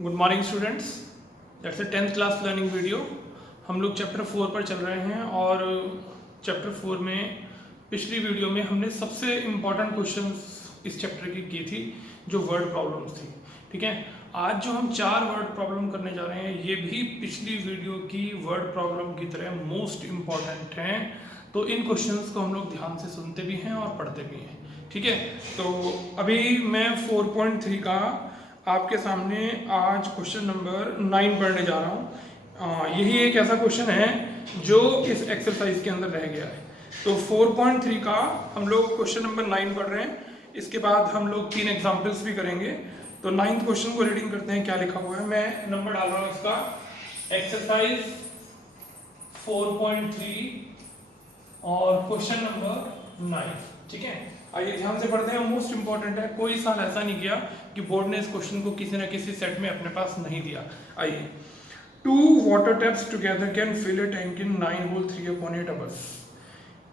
Good morning students, that's a 10th class learning video. हम लोग chapter 4 पर चल रहे हैं और चैप्टर 4 में पिछली वीडियो में हमने सबसे इम्पॉर्टेंट क्वेश्चंस इस चैप्टर की थी जो वर्ड प्रॉब्लम्स थी। ठीक है, आज जो हम 4 वर्ड प्रॉब्लम करने जा रहे हैं ये भी पिछली वीडियो की वर्ड प्रॉब्लम की तरह मोस्ट इम्पॉर्टेंट हैं। तो इन क्वेश्चंस को हम लोग ध्यान से सुनते भी हैं और पढ़ते भी हैं। ठीक है, तो अभी मैं 4.3 का आपके सामने आज क्वेश्चन नंबर 9 पढ़ने जा रहा हूँ। यही एक ऐसा क्वेश्चन है जो इस एक्सरसाइज के अंदर रह गया है। तो 4.3 का हम लोग क्वेश्चन नंबर 9 पढ़ रहे हैं। इसके बाद हम लोग 3 एग्जाम्पल्स भी करेंगे। तो 9th क्वेश्चन को रीडिंग करते हैं क्या लिखा हुआ है। मैं नंबर डाल रहा हूँ इसका, एक्सरसाइज 4.3 और क्वेश्चन नंबर 9। ठीक है, आइए ध्यान से पढ़ते हैं। मोस्ट इंपॉर्टेंट है, कोई साल ऐसा नहीं किया कि बोर्ड ने इस क्वेश्चन को किसी न किसी सेट में अपने पास नहीं दिया। आइए, 2 water taps together can fill a tank in 9 whole 3/8 hours.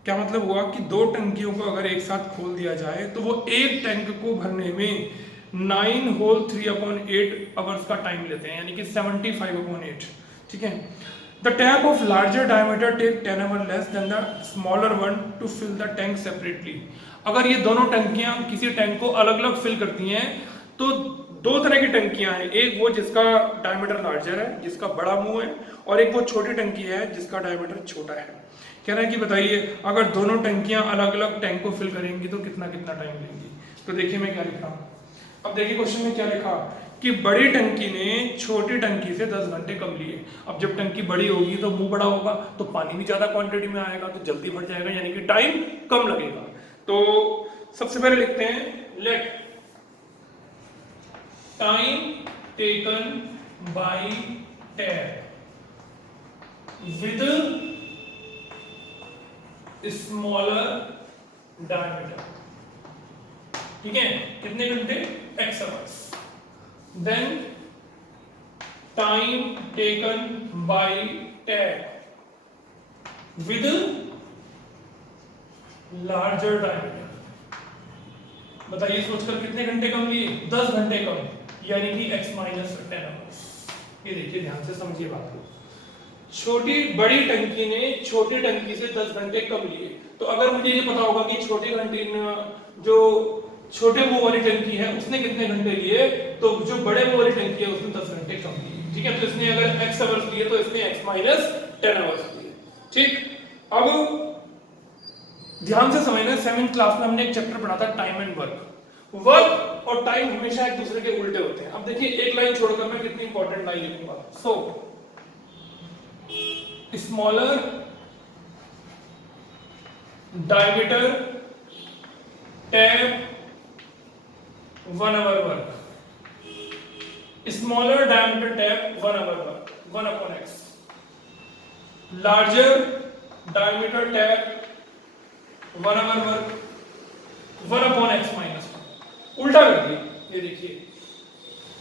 क्या मतलब हुआ कि 2 टंकियों को अगर एक साथ खोल दिया जाए तो वो एक टैंक को भरने में 9 होल 3/8 आवर्स का टाइम लेते हैं, यानी कि 75/8। ठीक है, The tap of larger diameter take 10 hours less than the smaller one to fill the tank separately। अगर ये दोनों टंकियां किसी टैंक को अलग अलग फिल करती हैं तो 2 तरह की टंकियां हैं, एक वो जिसका डायमीटर लार्जर है, जिसका बड़ा मुंह है, और एक वो छोटी टंकी है जिसका डायमीटर छोटा है। कह रहा है कि बताइए अगर दोनों टंकियां अलग अलग टैंक को फिल करेंगी तो कितना कितना टाइम लेंगी। तो देखिए मैं क्या लिखा हूं। अब देखिए क्वेश्चन में क्या लिखा कि बड़ी टंकी ने छोटी टंकी से 10 घंटे कम लिए। अब जब टंकी बड़ी होगी तो मुंह बड़ा होगा तो पानी भी ज्यादा क्वांटिटी में आएगा तो जल्दी भर जाएगा, यानी कि टाइम कम लगेगा। तो सबसे पहले लिखते हैं let time taken by tap with smaller diameter. ठीक है, कितने घंटे? x hours. Then time taken by tap with larger diameter। बताइए सोचकर कितने घंटे कम लिए? 10 घंटे कम, यानी कि x माइनस 10 आवर्स। ये देखिए ध्यान से समझिए बात को। बड़ी टंकी ने छोटी टंकी से 10 घंटे कम लिए। तो अगर मुझे ये पता होगा कि जो छोटे मुंह वाली टंकी है उसने कितने घंटे लिए, तो जो बड़े मुंह वाली टंकी है उसने 10 घंटे कम लिए। ठीक है, तो इसने अगर x आवर्स लिए तो इसने x माइनस 10 आवर्स लिए। ठीक, अब ध्यान से समझना, 7th क्लास में हमने एक चैप्टर पढ़ा था टाइम एंड वर्क। वर्क और टाइम हमेशा एक दूसरे के उल्टे होते हैं। अब देखिए एक लाइन छोड़कर मैं कितनी इंपॉर्टेंट लाइन लिखूंगा। So smaller diameter tap 1 hour work, smaller diameter tap 1 hour work, 1 upon x, larger diameter tap 1 hour work, 1 upon x minus 1। उल्टा कर दिया। ये देखिए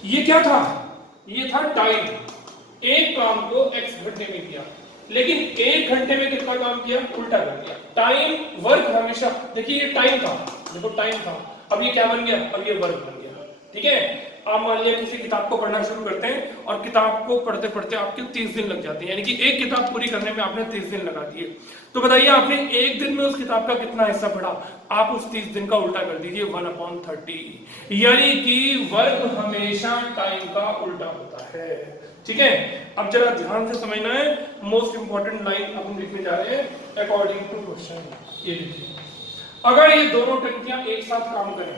ये क्या था? ये था टाइम। एक काम को x घंटे में किया, लेकिन 1 घंटे में कितना काम किया? उल्टा कर दिया। टाइम वर्क हमेशा, देखिए ये टाइम था, देखो टाइम था, अब ये क्या बन गया? अब ये वर्क बन गया। ठीक है, आप मान लिया किसी किताब को पढ़ना शुरू करते हैं और किताब को पढ़ते पढ़ते आपके 30 दिन लग जाते हैं, यानी कि एक किताब पूरी करने में आपने 30 दिन लगा दिए। तो बताइए आपने एक दिन में उस किताब का कितना हिस्सा पढ़ा? आप उस 30 दिन का उल्टा कर दीजिए, 1/30, यानी कि वर्क हमेशा टाइम का उल्टा होता है। ठीक है, अब जरा ध्यान से समझना है। मोस्ट इंपॉर्टेंट लाइन अब हम लिखने जा रहे हैं अकॉर्डिंग टू क्वेश्चन। ये देखिए, अगर ये दोनों टंकियां एक साथ काम करें,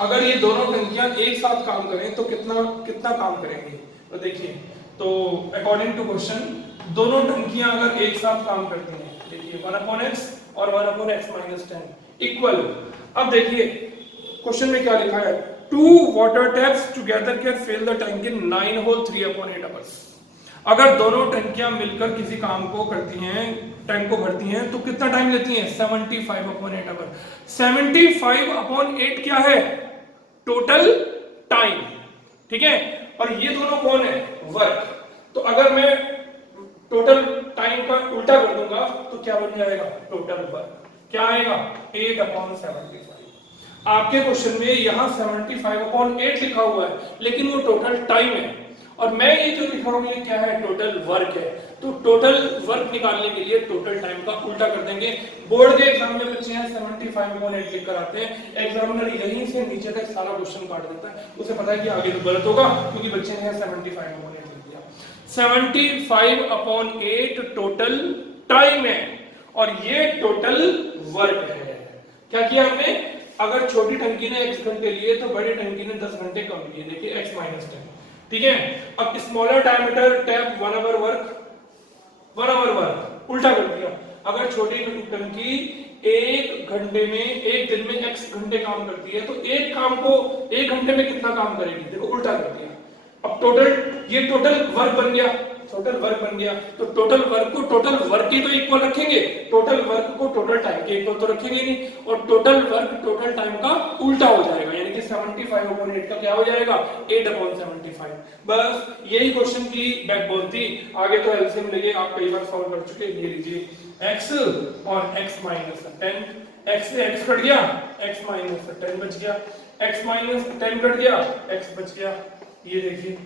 अगर ये दोनों टंकियां एक साथ काम करें तो कितना कितना काम करेंगे? तो देखिए, तो अकॉर्डिंग टू क्वेश्चन दोनों टंकियां अगर एक साथ काम करती हैं, देखिए 1/x और 1/x माइनस 10 इक्वल। अब देखिए क्वेश्चन में क्या लिखा है, 2 water taps together can fill the tank in 9 whole 3/8 hours. अगर दोनों टंकियां मिलकर किसी काम को करती हैं, टैंक को भरती हैं, तो कितना टाइम लेती हैं? 75/8 आवर। 75/8 क्या है? Total time. ठीक है, और ये दोनों कौन है? वर्क। तो अगर मैं टोटल टाइम का उल्टा कर दूंगा तो क्या बन जाएगा? टोटल वर्क क्या आएगा? 8/75। आपके क्वेश्चन में यहाँ 75/8 लिखा हुआ है, लेकिन वो टोटल टाइम है, और मैं ये जो लिखा हूँ ये क्या है, टोटल वर्क है। तो टोटल वर्क निकालने के लिए टोटल टाइम का उल्टा कर देंगे। बोर्ड के एग्जाम में बच्चे हैं 75/8 लिख कर आते हैं, एग्जामिनर यहीं से नीचे तक सारा क्वेश्चन काट देता है, उसे पता है कि आगे तो गलत होगा क्योंकि बच्चे ने 75/8 लिख दिया। 75/8 टोटल टाइम है और ये टोटल वर्क है। क्या किया हमने, अगर छोटी टंकी ने x घंटे लिए तो बड़ी टंकी ने 10 घंटे कम लिए, देखिए x - 10, ठीक है। अब smaller diameter tap 1 hour work उल्टा कर दिया। अगर छोटी टंकी एक घंटे में, एक दिन में x घंटे काम करती है तो एक काम को एक घंटे में कितना काम करेगी, देखो उल्टा कर दिया। अब ये टोटल वर्क बन गया, तो टोटल वर्क को टोटल वर्क के तो इक्वल रखेंगे, टोटल वर्क को टोटल टाइम के इक्वल तो रखेंगे नहीं, और टोटल वर्क टोटल टाइम का उल्टा हो जाएगा, यानी कि 75/8 का क्या हो जाएगा, 8/75। बस यही क्वेश्चन की बैकबोन थी। आगे तो एलसीएम लेके आप कई बार सॉल्व कर चुके, ये लीजिए x और x - 10, x से x कट गया, x - 10 बच गया, x - 10 कट गया, x बच गया। ये देखिए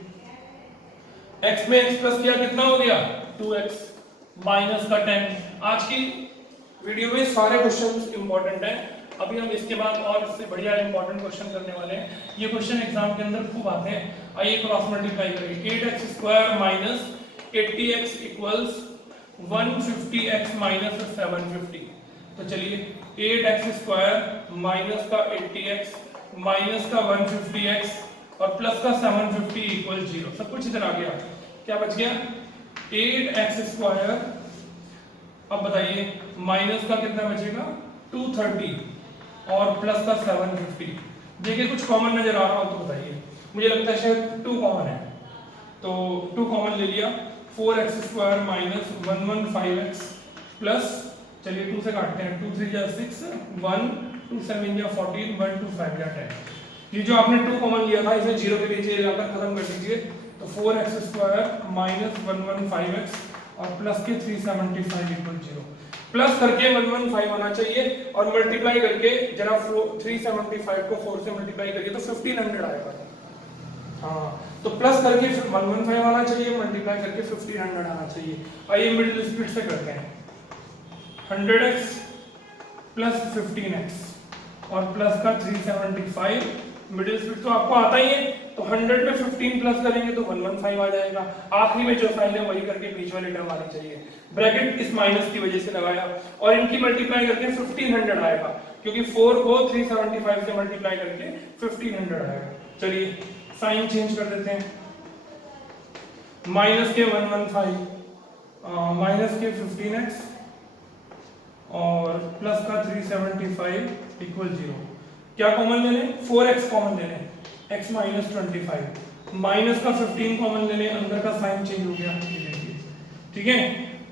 x में x प्लस किया कितना हो गया, 2x माइनस का 10। आज की वीडियो में सारे क्वेश्चंस इंपॉर्टेंट हैं, अभी हम इसके बाद और इससे बढ़िया इंपॉर्टेंट क्वेश्चन करने वाले हैं। ये क्वेश्चन एग्जाम के अंदर खूब आते हैं। आइए क्रॉस मल्टीप्लाई करेंगे। 8x² minus 80x equals 150x minus 750। तो चलिए 8x² माइनस का 80x माइनस का 150x और प्लस का 750 इक्वल 0, सब कुछ इधर आ गया। क्या बच गया, 8x², अब बताइए माइनस का कितना बचेगा, 230 और प्लस का 750। देखिए कुछ कॉमन नजर आ रहा हो तो बताइए, मुझे लगता है शायद 2 कॉमन है, तो 2 कॉमन ले लिया। 4x² माइनस 115x प्लस, चलिए 2 से काटते हैं, 2 3 जा 6, 1 2 7 जा 14, 1 2 5 जा 10। ये जो आपने 2 कॉमन लिया था इसे 0 के नीचे लाकर खत्म कर दीजिए, तो 4x² माइनस 115x और प्लस के 375 इक्वल 0। प्लस करके 115 आना चाहिए और मल्टीप्लाई करके जरा 375 को 4 से मल्टीप्लाई करिए तो 1500 आएगा। हाँ, तो प्लस करके 115 आना चाहिए, मल्टीप्लाई करके 1500 आना चाहिए। आइए मिडिल स्पीड से करते हैं, 100x प्लस 15x और प्लस का 375। मिडिल स्पीड तो आपको आता ही है, तो 100 में 15 प्लस करेंगे तो 115 आ जाएगा। आखिरी में जो साइन है वही करके बीच वाली टर्म आनी चाहिए। ब्रैकेट इस माइनस की वजह से लगाया और इनकी मल्टीप्लाई करके 1500 आएगा, क्योंकि 4 को 375 से मल्टीप्लाई करके 1500 आएगा। चलिए साइन चेंज कर देते हैं, माइनस के 115 माइनस के 15x और प्लस का 375 इक्वल 0। क्या कॉमन लेने, 4x कॉमन लेने, x माइनस 25 माइनस का 15 कॉमन लेने, अंदर का साइन चेंज हो गया, ये देखिए, ठीक है।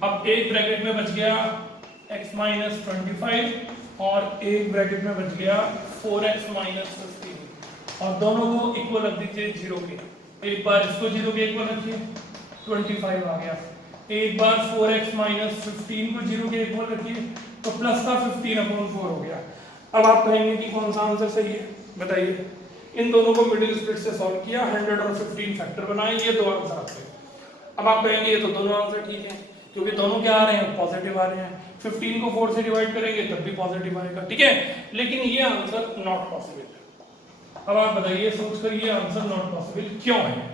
अब एक ब्रैकेट में बच गया x माइनस 25 और एक ब्रैकेट में बच गया 4x माइनस 15 और दोनों को इक्वल रख दीजिए 0 के। एक बार इसको 0 के इक्वल रखिए, 25 आ गया। एक बार 4x माइनस 15 को 0 के इक्वल रखिए तो प्लस का 15/4 हो गया। अब आप कहेंगे कि कौन सा आंसर सही है, बताइए। इन दोनों को मिडिल स्पीड से सॉल्व किया, 100 और 15 फैक्टर बनाए, ये 2 आंसर आते हैं। अब आप कहेंगे ये तो दोनों आंसर ठीक है, क्योंकि दोनों क्या आ रहे हैं, पॉजिटिव आ रहे हैं। 15 को 4 से डिवाइड करेंगे तब भी पॉजिटिव आएगा, ठीक है। लेकिन ये आंसर नॉट पॉसिबल। अब आप बताइए सोच कर, ये आंसर नॉट पॉसिबल क्यों है।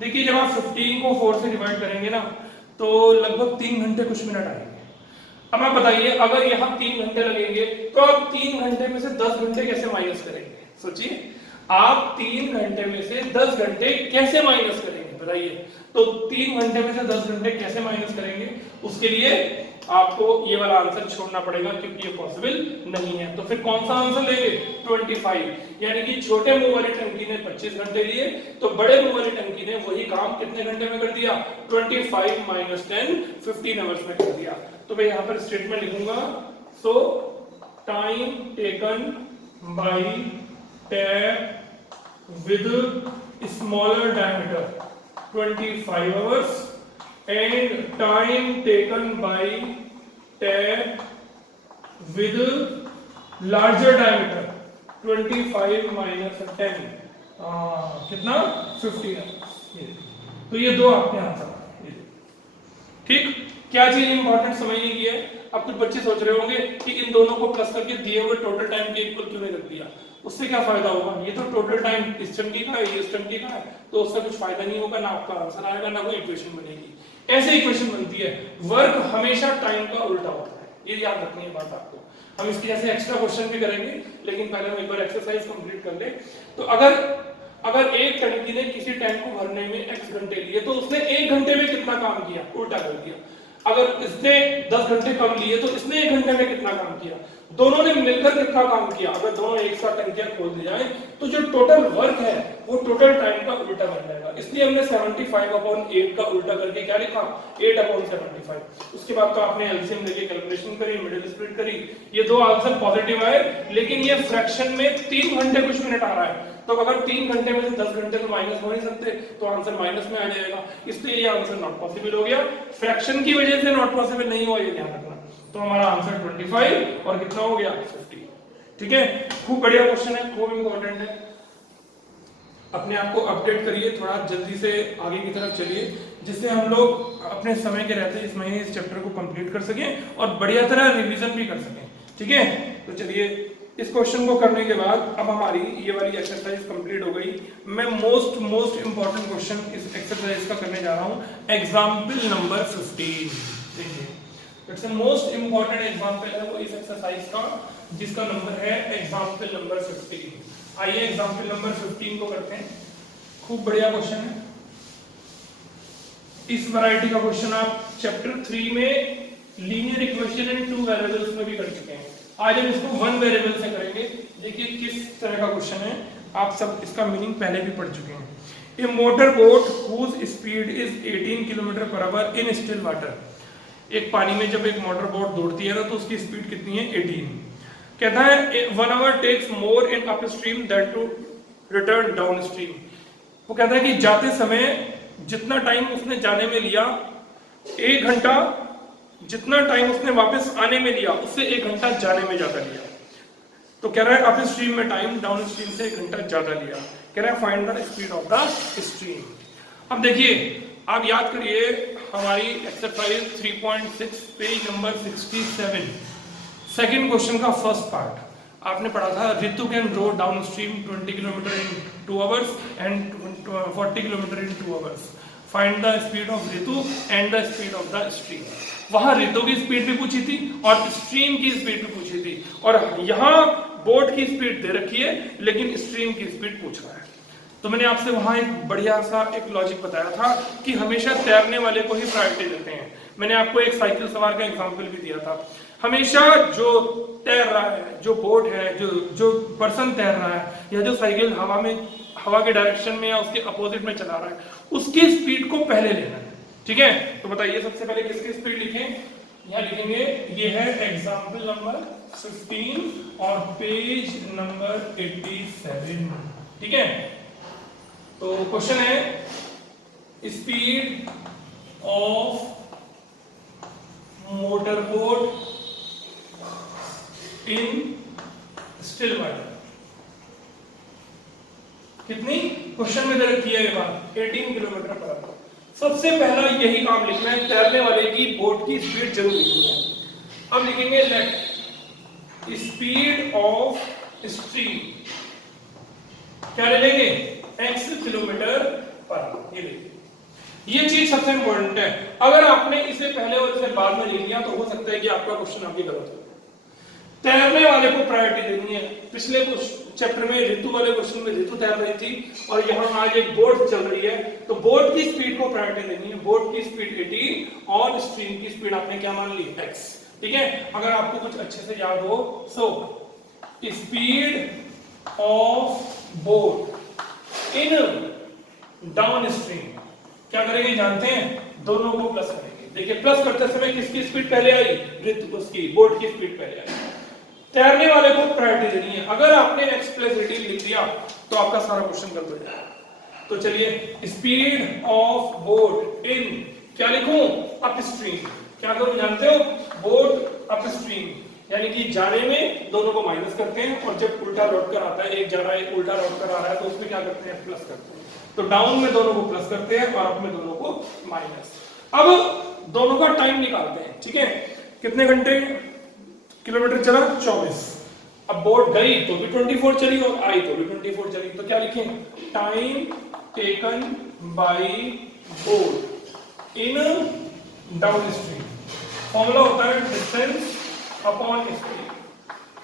देखिए जब आप 15 को 4 से डिवाइड करेंगे ना तो लगभग 3 घंटे कुछ मिनट आएंगे। अब आप बताइए अगर यहाँ 3 घंटे लगेंगे तो आप 3 घंटे में से 10 घंटे कैसे माइनस करेंगे, सोचिए। आप 3 घंटे में से 10 घंटे कैसे माइनस करेंगे, बताइए। तो 3 घंटे में से 10 घंटे कैसे माइनस करेंगे, उसके लिए आपको ये वाला आंसर छोड़ना पड़ेगा, क्योंकि ये पॉसिबल नहीं है। तो फिर कौन सा आंसर लेंगे, 25, यानी कि छोटे मुंह वाली टंकी ने 25 घंटे लिए तो बड़े मुंह वाली टंकी ने वही काम कितने घंटे में कर दिया, 25 माइनस 10 15 आवर्स में कर दिया। तो मैं यहाँ पर स्टेटमेंट लिखूंगा, सो time taken by tap with smaller diameter 25 hours and time taken by tap with larger diameter 25 minus 10 कितना 15। तो ये दो आपके आंसर। ठीक, क्या चीज इंपॉर्टेंट समझने की है? अब कुछ बच्चे सोच रहे होंगे कि इन दोनों को प्लस करके दिए हुए टोटल टाइम के इक्वल क्यों नहीं रख दिया, उससे क्या फायदा होगा? ये तो टोटल टाइम इस चंकी का है, ये इस चंकी का है, तो उससे कुछ फायदा नहीं होगा, ना आपका आंसर आएगा, ना कोई इक्वेशन बनेगी। ऐसे इक्वेशन बनती है, वर्क हमेशा टाइम का उल्टा होता है, ये याद रखनी है बात आपको। हम इसकी जैसे एक्स्ट्रा क्वेश्चन भी करेंगे, लेकिन पहले हम एक बार एक्सरसाइज कंप्लीट कर ले। तो अगर एक टंकी ने किसी टैंक को भरने में x घंटे लिए, तो उसने 1 घंटे में कितना काम किया? उल्टा कर दिया। अगर इसने 10 घंटे कम लिए तो इसने 1 घंटे में कितना काम किया? दोनों ने मिलकर कितना काम किया? अगर दोनों एक साथ टंकियां खोल दी जाए तो जो टोटल वर्क है वो टोटल टाइम का उल्टा बन जाएगा। इसलिए हमने 75/8 का उल्टा करके क्या लिखा? 8/75। उसके बाद तो आपने एलसीएम लेके कैलकुलेशन करी, मिडिल स्प्लिट करी, ये दो आंसर पॉजिटिव आए, लेकिन ये फ्रैक्शन में 3 घंटे कुछ मिनट आ रहा है, तो अगर 3 घंटे में से 10 घंटे तो माइनस हो नहीं सकते, तो आंसर माइनस में आ जाएगा, इसलिए ये आंसर नॉट पॉसिबल हो गया। फ्रैक्शन की वजह से नॉट पॉसिबल नहीं हुआ, ये ध्यान रखना। तो हमारा आंसर 25 और कितना हो गया? 50। ठीक है, खूब बढ़िया क्वेश्चन है, खूब इंपॉर्टेंट है। अपने आप को अपडेट करिए, थोड़ा जल्दी से आगे की तरफ चलिए, जिससे हम लोग अपने समय के रहते इस महीने इस चैप्टर को कंप्लीट कर सकें और बढ़िया तरह रिवीजन भी कर सकें। ठीक है, तो चलिए इस क्वेश्चन को करने के बाद अब हमारी ये वाली एक्सरसाइज कंप्लीट हो गई। मैं मोस्ट इंपॉर्टेंट क्वेश्चन इस एक्सरसाइज का करने जा रहा हूं, एग्जांपल नंबर 15। देखिए, it's a most important example है वो इस एक्सरसाइज का, जिसका नंबर है एग्जांपल नंबर 15। आइए एग्जांपल नंबर 15 को करते हैं। खूब बढ़िया क्वेश्चन है। इस वैरायटी का क्वेश्चन आप चैप्टर 3 में लीनियर इक्वेशन इन 2 वेरिएबल्स में भी कर चुके हैं। आज हम इसको 1 वेरिएबल से करेंगे। देखिए किस तरह का क्वेश्चन है, आप सब इसका मीनिंग पहले भी पढ़ चुके हैं। A motor boat whose speed is 18 km/h in still water. एक पानी में जब एक मोटर बोट दौड़ती है ना, तो उसकी स्पीड कितनी है? 18। कहता है 1 hour takes more in upstream than to return downstream. वो कहता है कि जाते समय जितना टाइम उसने जाने में लिया, 1 घंटा जितना टाइम उसने वापस आने में लिया, उससे 1 घंटा जाने में ज्यादा लिया। तो कह रहा है अप स्ट्रीम में टाइम, डाउन स्ट्रीम से 1 घंटा ज्यादा लिया। कह रहा है find the speed of the stream. अब देखिए, आप याद करिए हमारी exercise 3.6 page number 67, second question का फर्स्ट पार्ट आपने पढ़ा था। Ritu can row downstream 20 kilometre इन 2 hours एंड 40 किलोमीटर इन 2 hours। Find the speed of Ritu and the speed of the stream. वहां रितु की स्पीड भी पूछी थी और स्ट्रीम की स्पीड भी पूछी थी, और यहाँ बोट की स्पीड दे रखी है लेकिन स्ट्रीम की स्पीड पूछ रहा है। तो मैंने आपसे वहां एक बढ़िया सा एक लॉजिक बताया था कि हमेशा तैरने वाले को ही प्रायोरिटी देते हैं। मैंने आपको एक साइकिल सवार का एग्जाम्पल भी दिया था। हमेशा जो तैर रहा है, जो बोट है, जो पर्सन तैर रहा है, या जो साइकिल हवा के डायरेक्शन में या उसके अपोजिट में चला रहा है, उसकी स्पीड को पहले लेना है। ठीक है, तो बताइए सबसे पहले किसकी स्पीड लिखें? यहाँ लिखेंगे, ये है एग्जाम्पल नंबर 15 और पेज नंबर 87। ठीक है, तो क्वेश्चन है speed of motor boat in still water कितनी? क्वेश्चन में दे रखी है ये बात 18 km/h। सबसे पहला यही काम लिखना है, तैरने वाले की बोट की स्पीड जरूर लिखनी है। अब लिखेंगे लेट स्पीड ऑफ स्ट्रीम, क्या ले लेंगे? x km/h। ये लिखिए, ये चीज सबसे इंपॉर्टेंट है। अगर आपने इसे पहले और इसे बाद में लिख लिया तो हो सकता है कि आपका क्वेश्चन आपके गलत हो। तैरने वाले को प्रायोरिटी देनी है। पिछले चैप्टर में ऋतु वाले क्वेश्चन में ऋतु तैर रही थी और यहाँ आज एक बोट चल रही है, तो बोट की स्पीड को प्रायोरिटी देनी है। बोट की स्पीड 18 और स्ट्रीम की स्पीड आपने क्या मान ली? x। ठीक है, अगर आपको कुछ अच्छे से याद हो, so speed of boat in down stream क्या करेंगे जानते हैं? दोनों को प्लस करेंगे। देखिए, प्लस करते समय किसकी स्पीड पहले आई? ऋतु, उसकी बोट की स्पीड पहले आई। तैरने वाले को प्रायोरिटी देनी है। अगर आपने x + 18 लिख दिया तो आपका सारा क्वेश्चन गलत हो जाएगा। तो चलिए, स्पीड ऑफ बोट इन क्या लिखूं? अपस्ट्रीम। क्या करूं जानते हो? बोट अपस्ट्रीम यानी कि जाने में दोनों को माइनस करते हैं और जब उल्टा लौट कर आता है, एक जा रहा है एक उल्टा लौट कर आ रहा है, तो उसमें क्या करते हैं, प्लस करते हैं। तो डाउन में दोनों को प्लस करते हैं और अप में दोनों को माइनस। अब दोनों का टाइम निकालते हैं, ठीक है। कितने घंटे किलोमीटर चला, 24। अब बोट गई तो भी 24 चली और आई तो भी 24 चली, तो क्या लिखें, time taken bye boat in down stream. Formula होता है डिस्टेंस अपॉन स्पीड।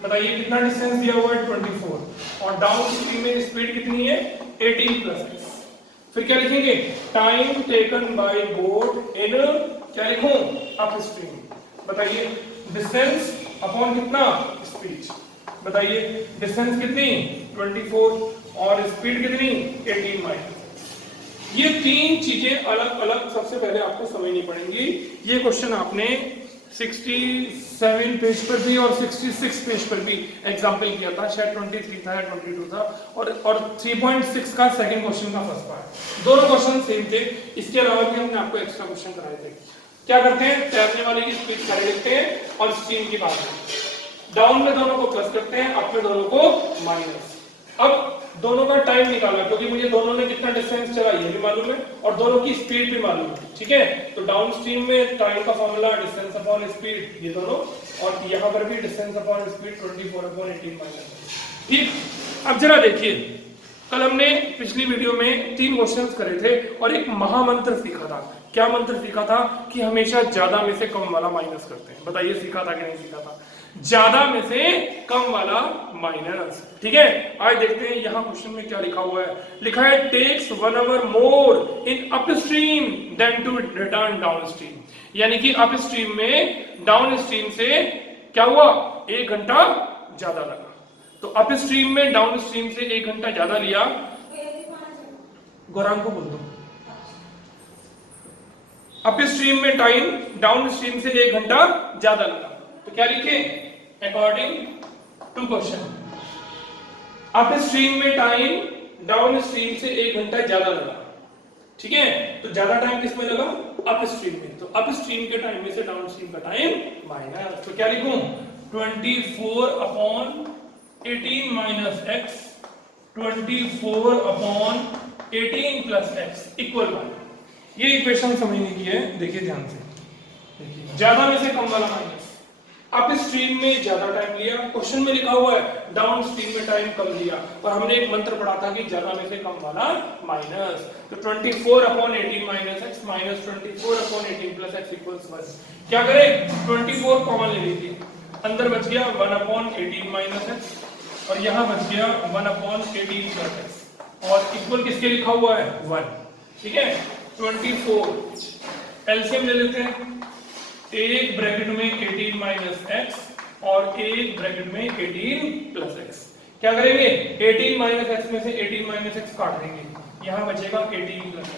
बताइए कितना डिस्टेंस दिया हुआ है, 24, और डाउन स्ट्रीम में स्पीड कितनी है, 18 प्लस x। फिर क्या लिखेंगे, time taken bye boat in, क्या लिखूं, अप स्ट्रीम। बताइए डिस्टेंस अपॉन कितना, स्पीड। बताइए डिस्टेंस कितनी, 24, और स्पीड कितनी, 18 माइनस। ये तीन चीजें अलग अलग सबसे पहले आपको समझनी पड़ेंगी। ये क्वेश्चन आपने 67 पेज पर भी और 66 पेज पर भी एग्जाम्पल किया था, शायद 23 था या 22 था, और 3.6 का सेकंड क्वेश्चन का फर्स्ट पार्ट, दोनों क्वेश्चन सेम थे। इसके अलावा भी हमने आपको एक्स्ट्रा क्वेश्चन कराए थे। क्या करते हैं, तैरने वाले की स्पीड सारे लिखते हैं और स्ट्रीम की बात है। डाउन में दोनों को प्लस करते हैं, अप में दोनों को माइनस। अब दोनों का टाइम निकाला, क्योंकि मुझे दोनों ने कितना डिस्टेंस चला ये भी मालूम है और दोनों की स्पीड भी मालूम है, ठीक है। तो डाउन स्ट्रीम में टाइम का फॉर्मूला डिस्टेंस अपॉन स्पीड, ये दोनों, और यहाँ पर भी डिस्टेंस अपॉन स्पीड 24/18 माइनस। ठीक, अब जरा देखिए, कल हमने पिछली वीडियो में 3 क्वेश्चंस करे थे और एक महामंत्र सीखा था। क्या मंत्र सीखा था, कि हमेशा ज्यादा में से कम वाला माइनस करते हैं। बताइए सीखा था कि नहीं सीखा था, ज्यादा में से कम वाला माइनस, ठीक है। आज देखते हैं यहाँ क्वेश्चन में क्या लिखा हुआ है। लिखा है takes 1 hour more in upstream then to return downstream. यानी कि अपस्ट्रीम में डाउन स्ट्रीम से क्या हुआ, 1 घंटा ज्यादा लगा। तो अपस्ट्रीम में डाउन स्ट्रीम से 1 घंटा ज्यादा लिया। गौरांग को बोल दो, अपस्ट्रीम में टाइम डाउन स्ट्रीम से 1 घंटा ज्यादा लगा। तो क्या लिखे, अकॉर्डिंग टू क्वेश्चन, अपस्ट्रीम में टाइम डाउन स्ट्रीम से 1 घंटा ज्यादा लगा, ठीक है। तो ज्यादा टाइम किस में लगा, अपस्ट्रीम में। तो अपस्ट्रीम के टाइम में से डाउन स्ट्रीम का टाइम माइनस। तो क्या लिखूं, 24/18 minus x, 24/18 plus x equal 1। ये इक्वेशन समझने की है, देखिए ध्यान से। देखिए ज्यादा में से कम वाला माइनस, अप स्ट्रीम में ज्यादा टाइम लिया, क्वेश्चन में लिखा हुआ है डाउन स्ट्रीम में टाइम कम लिया, और हमने एक मंत्र पढ़ा था कि ज्यादा में से कम वाला माइनस। तो 24/18 minus x minus 24/18 plus x equals 1। क्या करें, 24 कॉमन ले लीजिए, अंदर बच गया 1/18 माइनस x, और यहाँ बच गया 1/18 प्लस x, और इक्वल किसके लिखा हुआ है, 1, ठीक है। 24 एलसीएम ले लेते हैं, एक ब्रैकेट में 18 माइनस x और एक ब्रैकेट में 18 प्लस x। क्या करेंगे, 18 माइनस x में से 18 माइनस x काट देंगे, यहाँ बचेगा 18 प्लस x।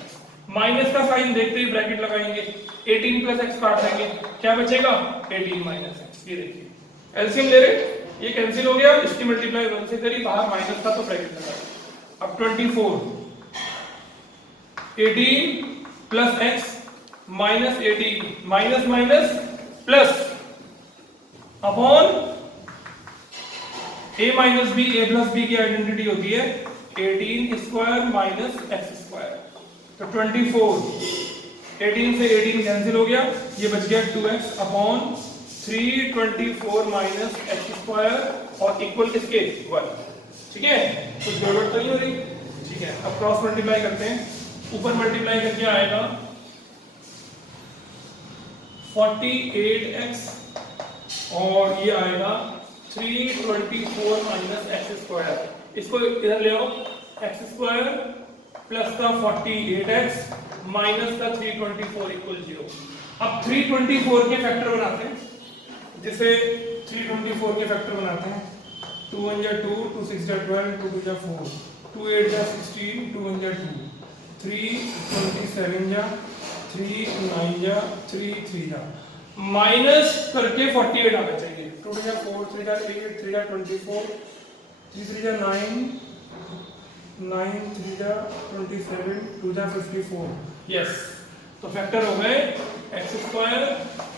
माइनस का साइन देखते ही ब्रैकेट लगाएंगे, 18 प्लस x काट देंगे, क्या बचेगा, 18 माइनस x। ये देखिए एलसीएम ले रहे, ये कैंसिल हो गया, इसकी मल्टीप्लाई 1 से करी, बाहर माइनस था तो ब्रैकेट लगा। अब 24 18 plus x minus 18 minus minus plus upon a minus b, a plus b की आइडेंटिटी होती है 18 स्क्वायर माइनस x स्क्वायर। तो 24 18 से 18 कैंसिल हो गया, ये बच गया 2x upon 324 minus x square, और इक्वल किसके, 1, ठीक है। कुछ गड़बड़ तो नहीं हो रही, ठीक है। अब क्रॉस मल्टीप्लाई करते हैं, ऊपर मल्टीप्लाई करके आएगा 48x, और ये आएगा 324 माइनस x स्क्वायर। इसको इधर ले आओ, x स्क्वायर प्लस का 48x माइनस का 324 इक्वल 0। अब 324 के फैक्टर बनाते हैं, जिसे 324 के फैक्टर बनाते हैं, 2 1 जा 2, 2 6 जा 12, 2 2 जा 4, 2 8 जा 16, 2 1 जा 2, 3 27 जा 3 9 जा 3 3 जा, माइनस करके 48 आना चाहिए। 2 जा 4, 3 जा 8, 3 जा 24, 3 3 जा 9, 9 3 जा 27, 2 जा 54, यस। तो फैक्टर हो गए x square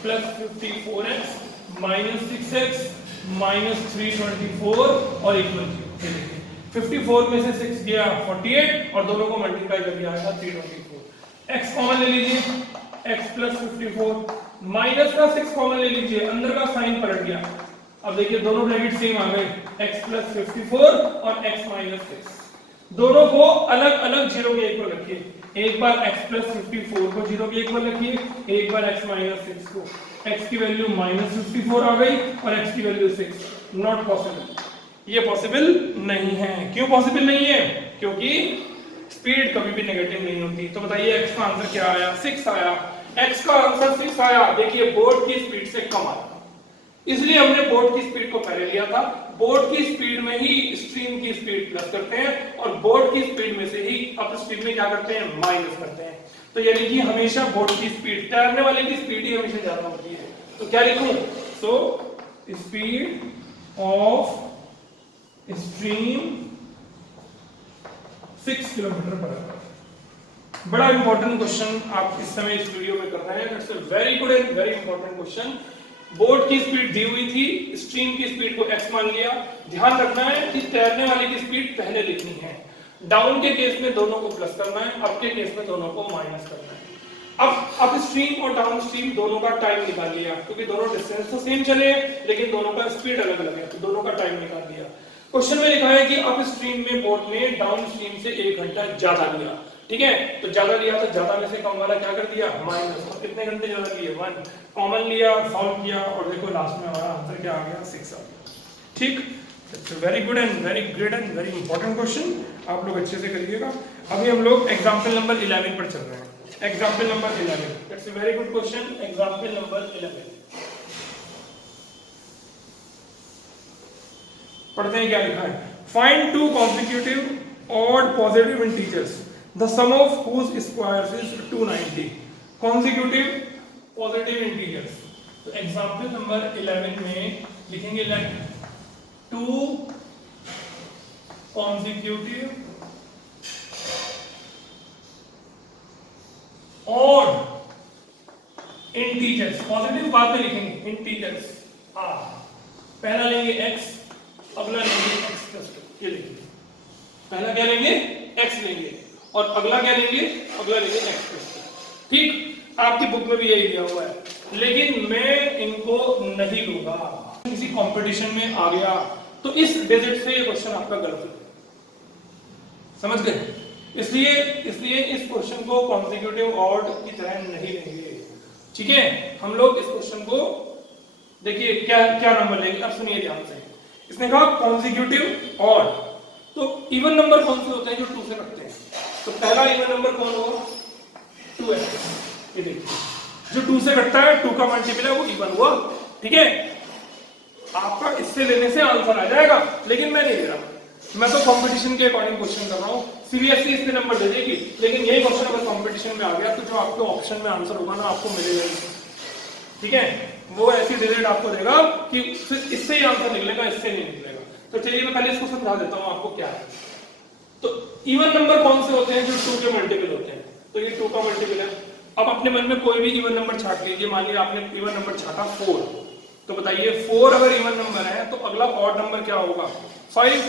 plus 54x -6x -324 और इक्वल 0। 54 में से 6 गया 48 और दोनों को मल्टीप्लाई कर दिया आएगा 324। x कॉमन ले लीजिए, x प्लस 54, माइनस का 6 कॉमन ले लीजिए, अंदर का साइन पलट गया। अब देखिए दोनों ब्रैकेट सेम आ गए, x प्लस 54 और x माइनस 6, दोनों को अलग अलग जीरो के इक्वल रखिए। एक बार x प्लस 54 को जीरो के इक्वल रखिए, एक बार x माइनस 6 को। x की वैल्यू -54 आ गई और x की वैल्यू 6। नॉट पॉसिबल, ये पॉसिबल नहीं है। क्यों पॉसिबल नहीं है? क्योंकि स्पीड कभी भी नेगेटिव नहीं होती। तो बताइए x का आंसर क्या आया? 6 आया। x का आंसर 6 आया। देखिए बोर्ड की स्पीड से कम आया, इसलिए हमने बोर्ड की स्पीड को पहले लिया था। बोर्ड की स्पीड में ही स्ट्रीम की स्पीड प्लस करते हैं और बोर्ड की स्पीड में से ही अपस्ट्रीम में क्या करते हैं? माइनस करते हैं। तो यानी कि हमेशा बोर्ड की स्पीड, तैरने वाले की स्पीड ही हमेशा ज्यादा होती है। तो क्या लिखूं? So speed of stream 6 kilometre per hour. बड़ा इंपॉर्टेंट क्वेश्चन आप इस समय इस वीडियो में कर रहे हैं। It's a very good and very important question. Board की स्पीड दी हुई थी, स्ट्रीम की स्पीड को x मान लिया। ध्यान रखना है कि तैरने वाले की स्पीड पहले लिखनी है। डाउन के केस में दोनों को प्लस करना है, अप के केस में दोनों को माइनस करना है। अब अप स्ट्रीम और डाउन स्ट्रीम दोनों का टाइम निकाल लिया, क्योंकि दोनों डिस्टेंस तो सेम चले लेकिन दोनों का स्पीड अलग अलग है, तो दोनों का टाइम निकाल दिया। क्वेश्चन में लिखा है कि अप स्ट्रीम में बोट ने डाउन स्ट्रीम से 1 घंटा ज्यादा लिया। ठीक है, तो ज्यादा लिया तो ज्यादा में से कम वाला क्या कर दिया? माइनस। और कितने घंटे ज्यादा लिए? 1 कॉमन लिया, सॉल्व किया और देखो लास्ट में हमारा आंसर क्या आ गया? 6 आ गया। ठीक, it's a very good and very great and very important question, आप लोग अच्छे से करिएगा। अभी हम लोग एग्जांपल नंबर 11 पर चल रहे हैं। Example number 11, it's a very good question. Example number 11 पढ़ते हैं क्या लिखा है। Find two consecutive odd positive integers the sum of whose squares is 290। Consecutive positive integers. तो एग्जांपल नंबर 11 में लिखेंगे let two consecutive odd integers, positive बाद में लिखेंगे, इंटीजर्स आर। पहला लेंगे x, अगला लेंगे x प्लस 2। ये लिखिए, पहला क्या लेंगे? x लेंगे और अगला क्या लेंगे? अगला लेंगे x प्लस 2। ठीक, आपकी बुक में भी यही दिया हुआ है, लेकिन मैं इनको नहीं लूंगा। किसी कंपटीशन में आ गया तो इस डिजिट से ये क्वेश्चन आपका गलत है, समझ गए? इसलिए इस क्वेश्चन को कॉन्सिक्यूटिव ऑड की तरह नहीं लेंगे। ठीक है, हम लोग इस क्वेश्चन को देखिए क्या क्या नंबर लेंगे। अब सुनिए ध्यान से, इसने कहा कॉन्सिक्यूटिव ऑड, तो इवन नंबर कौन से होते हैं? जो 2 से कटते हैं। तो पहला इवन नंबर कौन होगा? 2x। ये देखिए, जो 2 से कटता है, 2 का मल्टीपल है, वो इवन हुआ। ठीक है, आपका इससे लेने से आंसर आ जाएगा, लेकिन मैं नहीं दे रहा, मैं तो कंपटीशन के अकॉर्डिंग क्वेश्चन कर रहा हूँ। सीबीएसई इस पे नंबर दे देगी, लेकिन यही क्वेश्चन अगर कंपटीशन में आ गया तो जो आपके ऑप्शन में आंसर होगा ना, आपको मिलेगा। ठीक है, वो ऐसी डिजिट आपको देगा कि इससे ही आंसर निकलेगा, इससे नहीं निकलेगा। तो चलिए मैं पहले इसको समझा देता हूँ आपको क्या है। तो इवन नंबर कौन से होते हैं? जो 2 के मल्टीपल होते हैं। तो ये 2 का मल्टीपल है। अब अपने मन में कोई भी इवन नंबर छाट लीजिए। मान लिया आपने इवन नंबर छाटा 4, तो बताइए 4 अगर इवन नंबर है तो अगला ऑड नंबर क्या होगा? 5।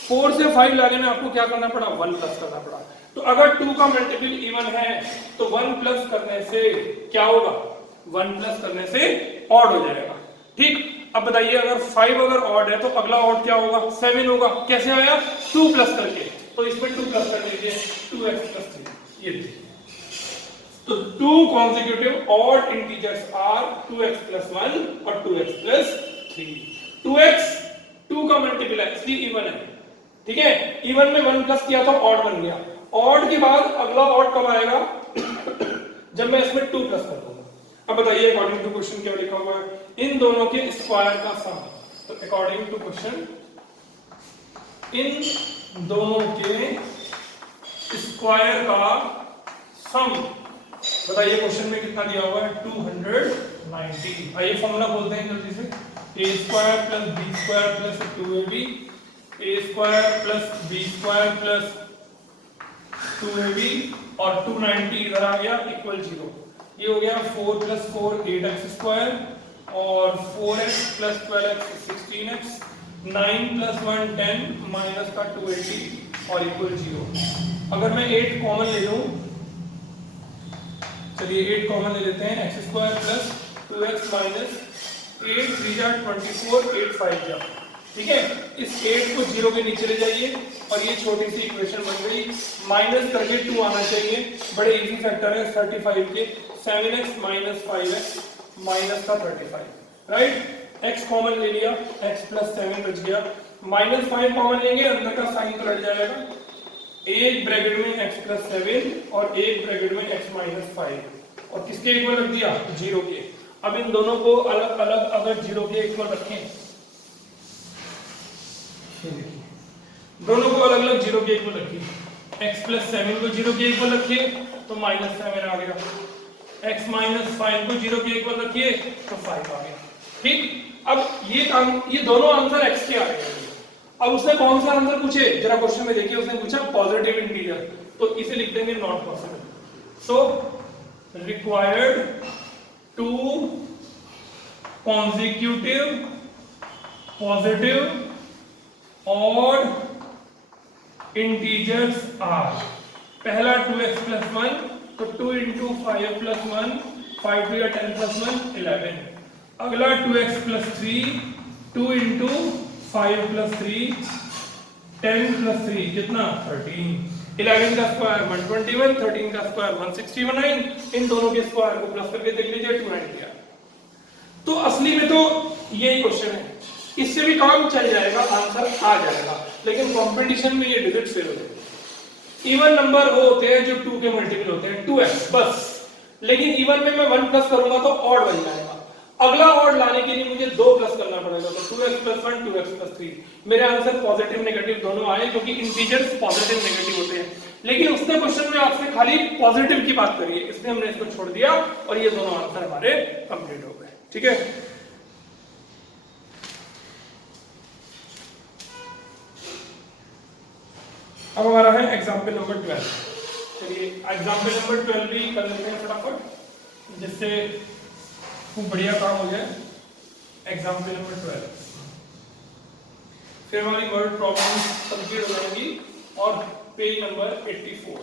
4 से 5 लाने में आपको क्या करना पड़ा? 1 प्लस करना पड़ा। तो अगर 2 का मल्टीपल इवन है तो 1 प्लस करने से क्या होगा? 1 प्लस करने से ऑड हो जाएगा। ठीक, अब बताइए अगर 5 अगर ऑड है तो अगला ऑड क्या होगा? 7 होगा। कैसे आया? 2 प्लस करके। तो इसमें 2 प्लस कर लीजिए, 2x प्लस 3। ये देखिए, तो 2 consecutive odd integers are 2x plus 1 और 2x plus 3। 2x 2 का मल्टीपल है, इसलिए इवन है। ठीक है, इवन में 1 प्लस किया तो ऑड बन गया। ऑड के बाद अगला ऑड कब आएगा? जब मैं इसमें 2 प्लस कर दूंगा। अब बताइए अकॉर्डिंग टू क्वेश्चन क्या लिखा हुआ है? इन दोनों के स्क्वायर का सम। तो अकॉर्डिंग टू क्वेश्चन, इन दोनों के स्क्वायर का सम। बताइए क्वेश्चन में कितना दिया हुआ है? 290। आइए फॉर्मूला बोलते हैं जल्दी से। a square plus b square plus 2ab, a square plus b square plus 2ab और 290 इधर आ गया इक्वल 0। ये हो गया 4 प्लस 4 8x स्क्वायर और 4x plus 12x 16x, 9 plus 1 10 minus का 280 और इक्वल 0। अगर मैं 8 कॉमन ले लूं, चलिए 8 कॉमन ले लेते हैं, x square plus 2x minus 8 3 जा 24 8 5 जा, ठीक है। इस 8 को 0 के नीचे ले जाइए और ये छोटी सी इक्वेशन बन गई, माइनस करके 2 आना चाहिए, बड़े इजी फैक्टर है 35 के, 7x माइनस 5x माइनस का 35, राइट। x कॉमन ले लिया, x प्लस 7 बच गया, माइनस 5 कॉमन लेंगे, अंदर का साइन तो लट जाएगा, एक ब्रैकेट में x प्लस 7 और एक ब्रैकेट में x माइनस 5, और किसके इक्वल रख दिया, 0 के। अब इन दोनों को अलग अलग अगर 0 के इक्वल रखें, दोनों को अलग अलग 0 के इक्वल रखिए, x प्लस 7 को 0 के इक्वल रखिए तो माइनस 7 आ गया, x माइनस 5 को 0 के इक्वल रखिए तो 5 आ गया, ठीक। अब ये दोनों आंसर x के आ रहे हैं। अब उसने कौन सा आंसर पूछे, जरा क्वेश्चन में देखिए, उसने पूछा पॉजिटिव इंटीजर, तो इसे लिख देंगे not possible. So required 2 consecutive positive odd integers are, पहला 2x plus 1 तो 2 into 5 plus 1 5 to 10 plus 1 11, अगला 2x plus 3 2 into 5 plus 3 10 plus 3 कितना 13, 11 का स्क्वायर 121, 13 का स्क्वायर 169, इन दोनों के स्क्वायर को प्लस करके देख लीजिए 290 आ। तो असली में तो यही क्वेश्चन है, इससे भी काम चल जाएगा, आंसर आ जाएगा, लेकिन कंपटीशन में ये डिजिट फेल हो जाएगा। इवन नंबर वो होते हैं जो 2 के मल्टीपल होते हैं 2x बस, लेकिन इवन में मैं 1 प्लस करूंगा तो ऑड बन जाएगा, अगला ऑड लाने के लिए मुझे 2 प्लस करना पड़ेगा, तो 2x प्लस 1 2x प्लस 3। मेरे आंसर पॉजिटिव नेगेटिव दोनों आए, क्योंकि इंटीजर्स पॉजिटिव नेगेटिव होते हैं, लेकिन उसने क्वेश्चन में आपसे खाली पॉजिटिव की बात करी है, इसलिए हमने इसको छोड़ दिया और ये दोनों आंसर हमारे कंप्लीट हो गए, ठीक है। अब हमारा है एग्जाम्पल नंबर 12। चलिए एग्जाम्पल नंबर 12 भी कर लेते हैं फटाफट, जिससे खूब बढ़िया काम हो जाए। एग्जाम्पल नंबर 12, फिर हमारी वर्ड प्रॉब्लम कंप्लीट हो जाएंगी और पेज नंबर 84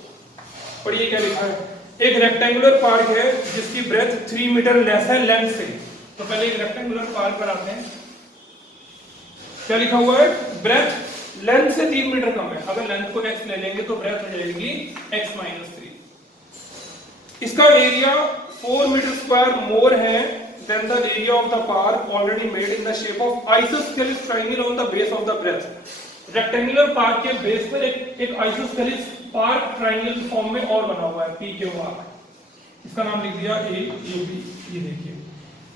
पढ़िए क्या लिखा है। एक रेक्टेंगुलर पार्क है जिसकी ब्रेथ 3 मीटर लेस है लेंथ से। तो पहले एक रेक्टेंगुलर पार्क बनाते हैं, क्या लिखा हुआ है, ब्रेथ लेंथ से 3 मीटर कम है, अगर लेंथ को x ले लेंगे तो ब्रेथ हो जाएगी x माइनस 3। इसका एरिया 4 मीटर स्क्वायर मोर है then the area of the park already made in the shape of isosceles triangle on the base of the breadth. Rectangular park के base पर एक आइसोस्केलिस पार्क ट्रायंगल फॉर्म में और बना हुआ है P के आर, इसका नाम लिख दिया ए ए बी, ये देखिए,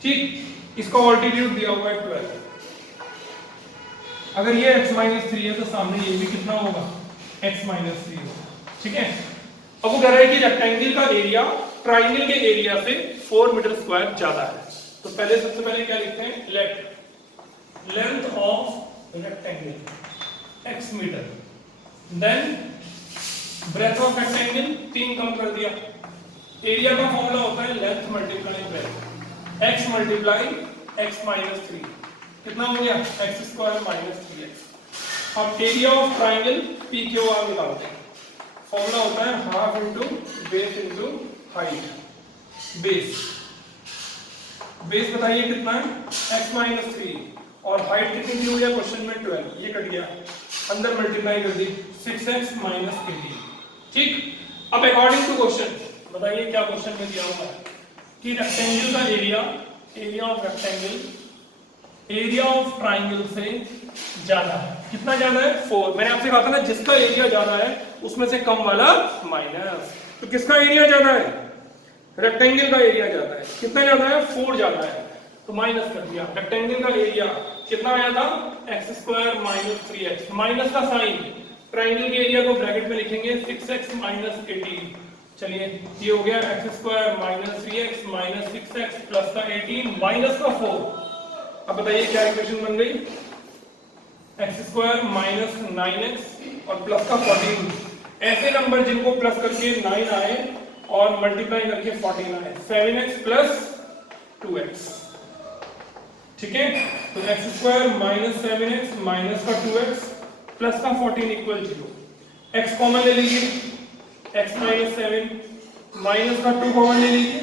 ठीक। इसका ऑल्टीट्यूड दिया हुआ है 12, अगर ये x माइनस 3 है तो सामने ये भी कितना होगा x माइनस 3 होगा, ठीक है। अब वो कह रहा है कि रेक्टेंगल का एरिया ट्राइंगल के एरिया से 4 मीटर स्क्वायर ज्यादा है, तो पहले सबसे पहले क्या लिखते हैं, let length of rectangle x metre, then breadth of rectangle 3 कम कर दिया, एरिया का फॉर्मूला होता है length multiply breadth, x multiply x minus 3 कितना हो गया x स्क्वायर माइनस 3x। अब area of triangle P Q R निकालते हैं, फॉर्मूला होता है half into base into height, base बताइए कितना है x माइनस 3 और हाइट कितनी दी हुई है क्वेश्चन में 12, ये कट गया, अंदर मल्टीप्लाई कर दी 6x माइनस 18, ठीक। अब अकॉर्डिंग टू क्वेश्चन बताइए क्या क्वेश्चन में दिया हुआ है कि रेक्टेंगल का area of rectangle area of triangle से ज्यादा है, कितना ज्यादा है 4। मैंने आपसे कहा था ना जिसका एरिया ज्यादा है उसमें से कम वाला माइनस, तो किसका एरिया ज्यादा है, रेक्टेंगल का एरिया ज्यादा है, कितना ज्यादा है 4 ज्यादा है, तो माइनस कर दिया। रेक्टेंगल का एरिया कितना आया था x square minus 3x, minus का साइन, ट्राइंगल के एरिया को ब्रैकेट में लिखेंगे 6x माइनस 18, चलिए ये हो गया x square minus 3x minus 6x plus का 18 माइनस का 4। अब बताइए क्या इक्वेशन बन गई, x स्क्वायर माइनस 9x और प्लस का 14। ऐसे नंबर जिनको प्लस करके 9 आए और मल्टीप्लाई करके 14 आए, 7x प्लस 2x, ठीक है, तो x square minus 7x minus का 2x प्लस का 14 इक्वल 0। x कॉमन ले लीजिए, x माइनस 7 माइनस का 2 कॉमन ले लीजिए,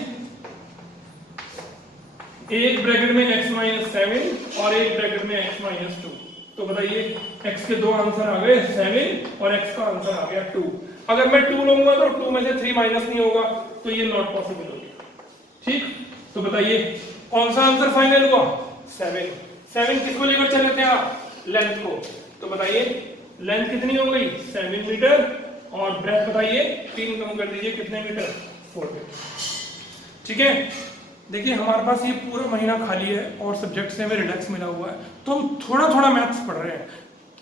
एक ब्रैकेट में x माइनस 7 और एक ब्रैकेट में x माइनस 2। तो बताइए x के दो आंसर आ गए 7 और x का आंसर आ गया 2। अगर मैं 2 लूंगा तो 2 में से 3 माइनस नहीं होगा, तो ये नॉट पॉसिबल हो गया। ठीक, तो बताइए कौन सा आंसर फाइनल हुआ? 7। 7 किसको लेकर चले थे आप? लेंथ को। तो बताइए लेंथ कितनी हो गई? 7 मीटर, और ब्रेथ बताइए 3 कम कर दीजिए कितने मीटर? 4 मीटर। ठीक है, देखिए हमारे पास ये पूरा महीना खाली है और सब्जेक्ट से हमें रिलैक्स मिला हुआ है, तो हम थोड़ा थोड़ा मैथ्स पढ़ रहे हैं।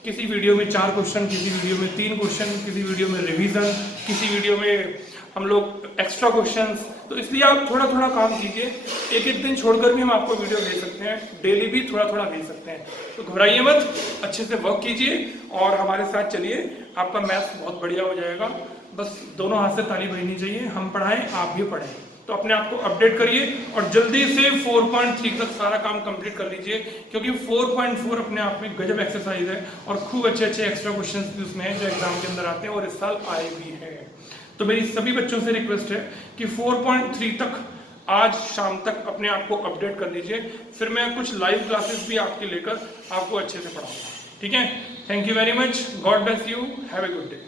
किसी वीडियो में 4 क्वेश्चन, किसी वीडियो में 3 क्वेश्चन, किसी वीडियो में रिवीजन, किसी वीडियो में हम लोग एक्स्ट्रा क्वेश्चंस। तो इसलिए आप थोड़ा थोड़ा काम कीजिए, एक एक दिन छोड़कर भी हम आपको वीडियो भेज सकते हैं, डेली भी थोड़ा थोड़ा भेज सकते हैं। तो घबराइए मत, अच्छे से वर्क कीजिए और हमारे साथ चलिए, आपका मैथ्स बहुत बढ़िया हो जाएगा। बस दोनों हाथ से ताली बजनी चाहिए, हम पढ़ाएं आप भी पढ़ें। तो अपने आप को अपडेट करिए और जल्दी से 4.3 तक सारा काम कंप्लीट कर लीजिए, क्योंकि 4.4 अपने आप में गजब एक्सरसाइज है और खूब अच्छे अच्छे एक्स्ट्रा क्वेश्चंस भी उसमें हैं जो एग्जाम के अंदर आते हैं और इस साल आए भी हैं। तो मेरी सभी बच्चों से रिक्वेस्ट है कि 4.3 तक आज शाम तक अपने आप को अपडेट कर लीजिए, फिर मैं कुछ लाइव क्लासेस भी आपके लेकर आपको अच्छे से पढ़ाऊंगा। ठीक है, thank you very much, God bless you, have a good day.